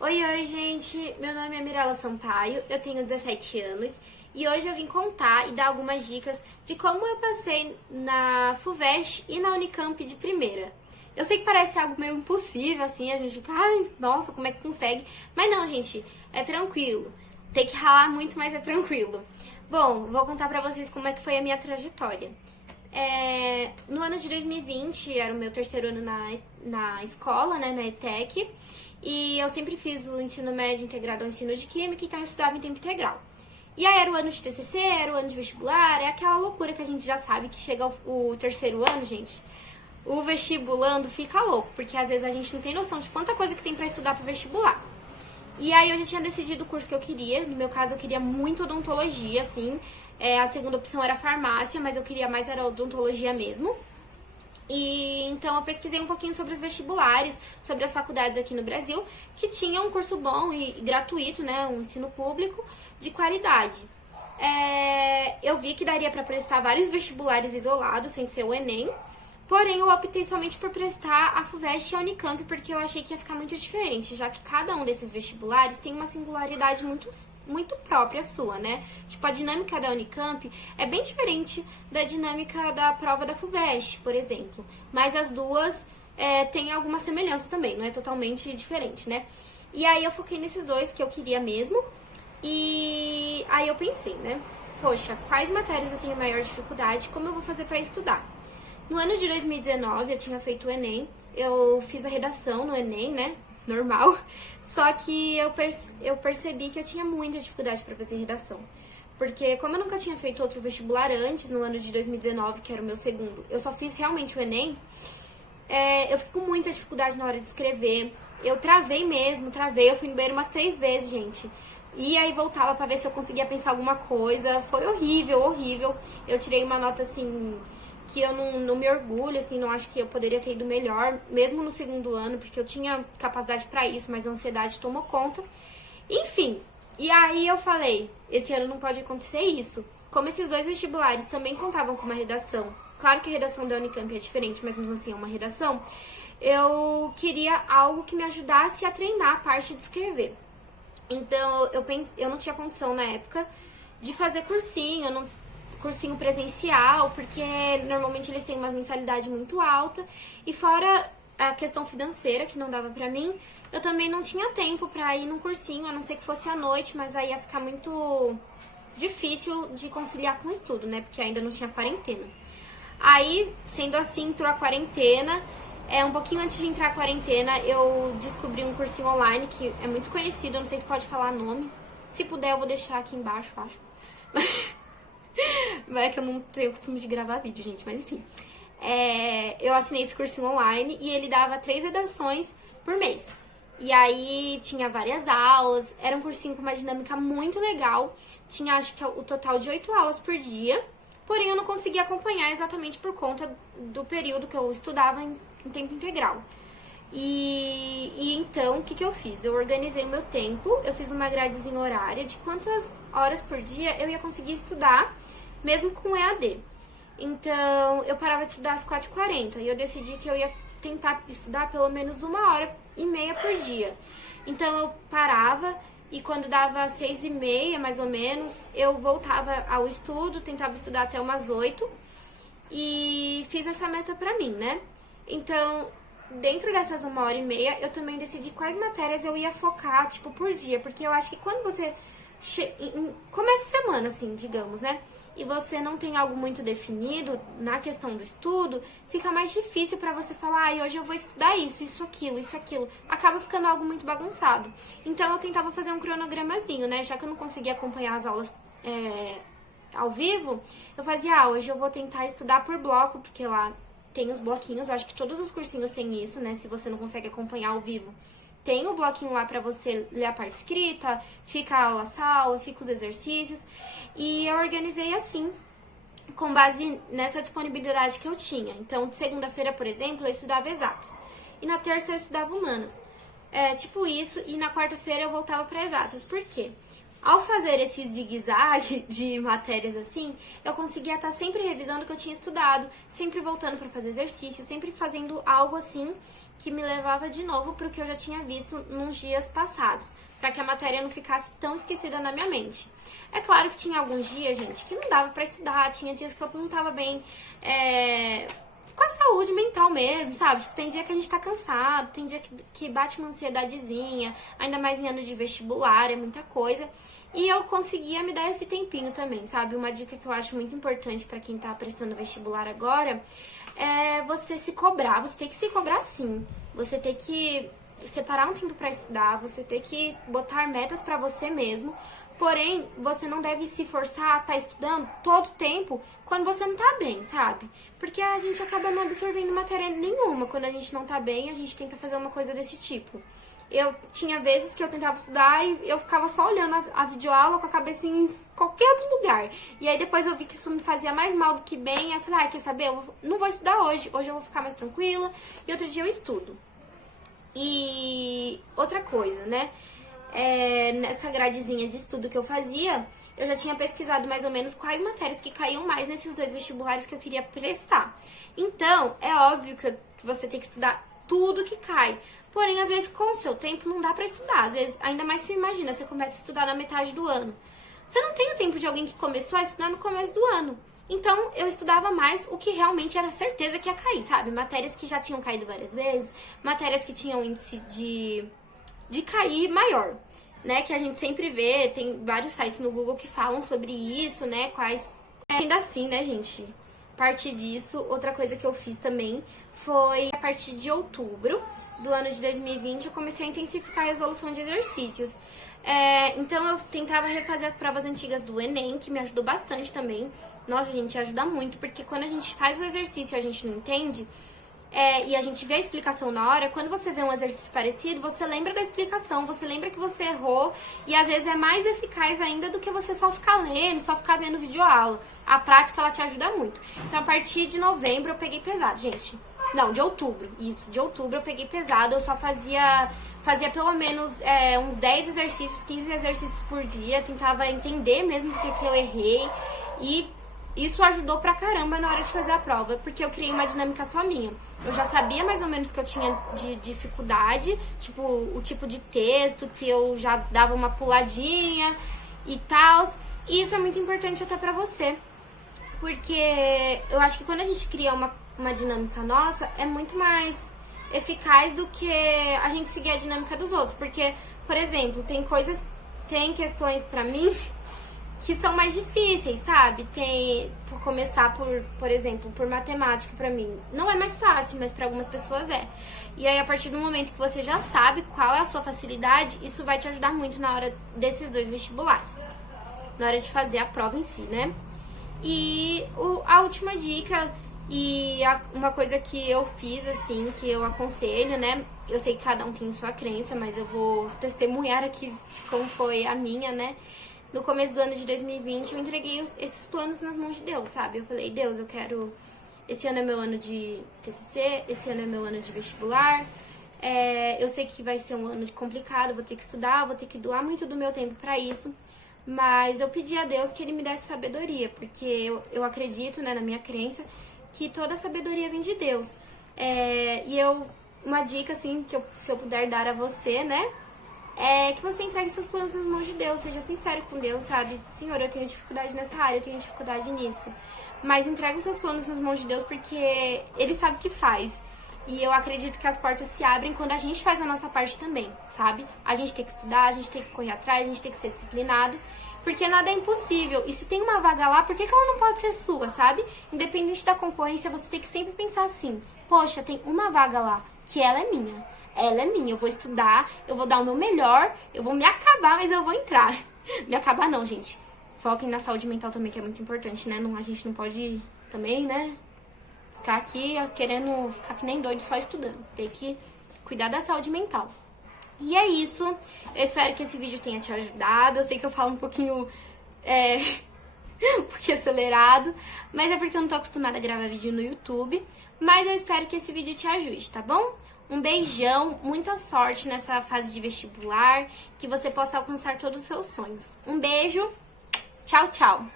Oi, gente! Meu nome é Mirella Sampaio, eu tenho 17 anos e hoje eu vim contar e dar algumas dicas de como eu passei na FUVEST e na Unicamp de primeira. Eu sei que parece algo meio impossível, assim, a gente fica, ai, nossa, como é que consegue? Mas não, gente, é tranquilo. Tem que ralar muito, mas é tranquilo. Bom, vou contar pra vocês como é que foi a minha trajetória. No ano de 2020, era o meu terceiro ano na escola, né, na ETEC, e eu sempre fiz o ensino médio integrado ao ensino de Química, então eu estudava em tempo integral. E aí era o ano de TCC, era o ano de vestibular, é aquela loucura que a gente já sabe que chega o terceiro ano, gente. O vestibulando fica louco, porque às vezes a gente não tem noção de quanta coisa que tem pra estudar pro vestibular. E aí eu já tinha decidido o curso que eu queria. No meu caso, eu queria muito odontologia, assim. A segunda opção era farmácia, mas eu queria mais era odontologia mesmo. E então eu pesquisei um pouquinho sobre os vestibulares, sobre as faculdades aqui no Brasil, que tinham um curso bom e gratuito, né, um ensino público de qualidade. Eu vi que daria para prestar vários vestibulares isolados, sem ser o Enem. Porém, eu optei somente por prestar a FUVEST e a Unicamp, porque eu achei que ia ficar muito diferente, já que cada um desses vestibulares tem uma singularidade muito própria sua, né? Tipo, a dinâmica da Unicamp é bem diferente da dinâmica da prova da FUVEST, por exemplo. Mas as duas têm algumas semelhanças também, não é totalmente diferente, né? E aí eu foquei nesses dois que eu queria mesmo. E aí eu pensei, né? Poxa, quais matérias eu tenho maior dificuldade? Como eu vou fazer para estudar? No ano de 2019, eu tinha feito o Enem, eu fiz a redação no Enem, né, normal, só que eu percebi que eu tinha muita dificuldade para fazer redação. Porque como eu nunca tinha feito outro vestibular antes, no ano de 2019, que era o meu segundo, eu só fiz realmente o Enem, eu fico com muita dificuldade na hora de escrever, eu travei mesmo, eu fui no banheiro umas 3 vezes, gente. E aí voltava pra ver se eu conseguia pensar alguma coisa, foi horrível, horrível. Eu tirei uma nota assim que eu não me orgulho, assim, não acho que eu poderia ter ido melhor, mesmo no segundo ano, porque eu tinha capacidade pra isso, mas a ansiedade tomou conta. Enfim, e aí eu falei, esse ano não pode acontecer isso. Como esses dois vestibulares também contavam com uma redação, claro que a redação da Unicamp é diferente, mas mesmo assim é uma redação, eu queria algo que me ajudasse a treinar a parte de escrever. Então, eu não tinha condição na época de fazer cursinho presencial, porque normalmente eles têm uma mensalidade muito alta, e fora a questão financeira, que não dava pra mim, eu também não tinha tempo pra ir num cursinho, a não ser que fosse à noite, mas aí ia ficar muito difícil de conciliar com o estudo, né, porque ainda não tinha quarentena. Aí, sendo assim, entrou a quarentena, um pouquinho antes de entrar a quarentena, eu descobri um cursinho online, que é muito conhecido, eu não sei se pode falar nome, se puder eu vou deixar aqui embaixo, acho. Mas é que eu não tenho costume de gravar vídeo, gente, mas enfim. Eu assinei esse cursinho online e ele dava 3 redações por mês. E aí tinha várias aulas, era um cursinho com uma dinâmica muito legal. Tinha, acho que o total de 8 aulas por dia. Porém, eu não conseguia acompanhar exatamente por conta do período que eu estudava em tempo integral. E então, o que eu fiz? Eu organizei meu tempo, eu fiz uma gradezinha horária de quantas horas por dia eu ia conseguir estudar, mesmo com EAD. Então, eu parava de estudar às 4h40 e eu decidi que eu ia tentar estudar pelo menos 1h30 por dia. Então, eu parava e quando dava 6h30, mais ou menos, eu voltava ao estudo, tentava estudar até umas 8 e fiz essa meta pra mim, né? Então, dentro dessas 1h30, eu também decidi quais matérias eu ia focar, tipo, por dia. Porque eu acho que quando você começa a semana, assim, digamos, né? E você não tem algo muito definido na questão do estudo, fica mais difícil pra você falar, hoje eu vou estudar isso, aquilo. Acaba ficando algo muito bagunçado. Então, eu tentava fazer um cronogramazinho, né? Já que eu não conseguia acompanhar as aulas ao vivo, eu fazia, hoje eu vou tentar estudar por bloco, porque lá tem os bloquinhos, eu acho que todos os cursinhos têm isso, né? Se você não consegue acompanhar ao vivo, tem o bloquinho lá pra você ler a parte escrita, fica a aula-sala, fica os exercícios. E eu organizei assim, com base nessa disponibilidade que eu tinha. Então, de segunda-feira, por exemplo, eu estudava exatas. E na terça eu estudava humanas. Tipo isso, e na quarta-feira eu voltava pra exatas. Por quê? Ao fazer esse zigue-zague de matérias assim, eu conseguia estar sempre revisando o que eu tinha estudado, sempre voltando para fazer exercício, sempre fazendo algo assim que me levava de novo para o que eu já tinha visto nos dias passados, para que a matéria não ficasse tão esquecida na minha mente. É claro que tinha alguns dias, gente, que não dava para estudar, tinha dias que eu não estava bem com a saúde mental mesmo, sabe? Tipo, tem dia que a gente tá cansado, tem dia que bate uma ansiedadezinha, ainda mais em ano de vestibular, é muita coisa. E eu conseguia me dar esse tempinho também, sabe? Uma dica que eu acho muito importante pra quem tá prestando vestibular agora é você se cobrar. Você tem que se cobrar sim. Você tem que separar um tempo pra estudar, você tem que botar metas pra você mesmo. Porém, você não deve se forçar a estar estudando todo o tempo quando você não tá bem, sabe? Porque a gente acaba não absorvendo matéria nenhuma. Quando a gente não tá bem, a gente tenta fazer uma coisa desse tipo. Eu tinha vezes que eu tentava estudar e eu ficava só olhando a videoaula com a cabeça em qualquer outro lugar. E aí depois eu vi que isso me fazia mais mal do que bem. Aí eu falei, quer saber? Eu não vou estudar hoje. Hoje eu vou ficar mais tranquila e outro dia eu estudo. E outra coisa, né? Nessa gradezinha de estudo que eu fazia, eu já tinha pesquisado mais ou menos quais matérias que caíam mais nesses 2 vestibulares que eu queria prestar. Então, é óbvio que você tem que estudar tudo que cai. Porém, às vezes, com o seu tempo, não dá pra estudar. Às vezes, ainda mais se imagina, você começa a estudar na metade do ano. Você não tem o tempo de alguém que começou a estudar no começo do ano. Então, eu estudava mais o que realmente era certeza que ia cair, sabe? Matérias que já tinham caído várias vezes, matérias que tinham índice de cair maior, né? Que a gente sempre vê, tem vários sites no Google que falam sobre isso, né? Ainda assim, né, gente? A partir disso, outra coisa que eu fiz também foi, a partir de outubro do ano de 2020, eu comecei a intensificar a resolução de exercícios. Então, eu tentava refazer as provas antigas do Enem, que me ajudou bastante também. Nossa, gente, ajuda muito, porque quando a gente faz o exercício e a gente não entende, e a gente vê a explicação na hora, quando você vê um exercício parecido, você lembra da explicação, você lembra que você errou, e às vezes é mais eficaz ainda do que você só ficar lendo, só ficar vendo videoaula. A prática, ela te ajuda muito. Então, a partir de novembro, eu peguei pesado, gente. Não, de outubro. Isso, de outubro eu peguei pesado, eu só fazia pelo menos uns 10 exercícios, 15 exercícios por dia, tentava entender mesmo o que eu errei, e isso ajudou pra caramba na hora de fazer a prova, porque eu criei uma dinâmica só minha. Eu já sabia mais ou menos que eu tinha de dificuldade, tipo, o tipo de texto, que eu já dava uma puladinha e tal. E isso é muito importante até pra você, porque eu acho que quando a gente cria uma dinâmica nossa, é muito mais eficaz do que a gente seguir a dinâmica dos outros. Porque, por exemplo, tem questões pra mim que são mais difíceis, sabe? Por começar por exemplo, por matemática pra mim. Não é mais fácil, mas pra algumas pessoas é. E aí, a partir do momento que você já sabe qual é a sua facilidade, isso vai te ajudar muito na hora desses 2 vestibulares. Na hora de fazer a prova em si, né? E a última dica, uma coisa que eu fiz, assim, que eu aconselho, né? Eu sei que cada um tem sua crença, mas eu vou testemunhar aqui de como foi a minha, né? No começo do ano de 2020, eu entreguei esses planos nas mãos de Deus, sabe? Eu falei, Deus, eu quero... Esse ano é meu ano de TCC, esse ano é meu ano de vestibular. Eu sei que vai ser um ano complicado, vou ter que estudar, vou ter que doar muito do meu tempo pra isso. Mas eu pedi a Deus que Ele me desse sabedoria, porque eu acredito, né, na minha crença, que toda sabedoria vem de Deus. Uma dica, assim, se eu puder dar a você, né? É que você entregue seus planos nas mãos de Deus, seja sincero com Deus, sabe? Senhor, eu tenho dificuldade nessa área, eu tenho dificuldade nisso. Mas entregue os seus planos nas mãos de Deus, porque Ele sabe o que faz. E eu acredito que as portas se abrem quando a gente faz a nossa parte também, sabe? A gente tem que estudar, a gente tem que correr atrás, a gente tem que ser disciplinado, porque nada é impossível. E se tem uma vaga lá, por que ela não pode ser sua, sabe? Independente da concorrência, você tem que sempre pensar assim, poxa, tem uma vaga lá, que ela é minha. Ela é minha, eu vou estudar, eu vou dar o meu melhor, eu vou me acabar, mas eu vou entrar. Me acabar não, gente. Foquem na saúde mental também, que é muito importante, né? A gente não pode também, né? Ficar aqui querendo ficar que nem doido só estudando. Tem que cuidar da saúde mental. E é isso. Eu espero que esse vídeo tenha te ajudado. Eu sei que eu falo um pouquinho um pouquinho acelerado, mas é porque eu não tô acostumada a gravar vídeo no YouTube. Mas eu espero que esse vídeo te ajude, tá bom? Um beijão, muita sorte nessa fase de vestibular, que você possa alcançar todos os seus sonhos. Um beijo, tchau, tchau!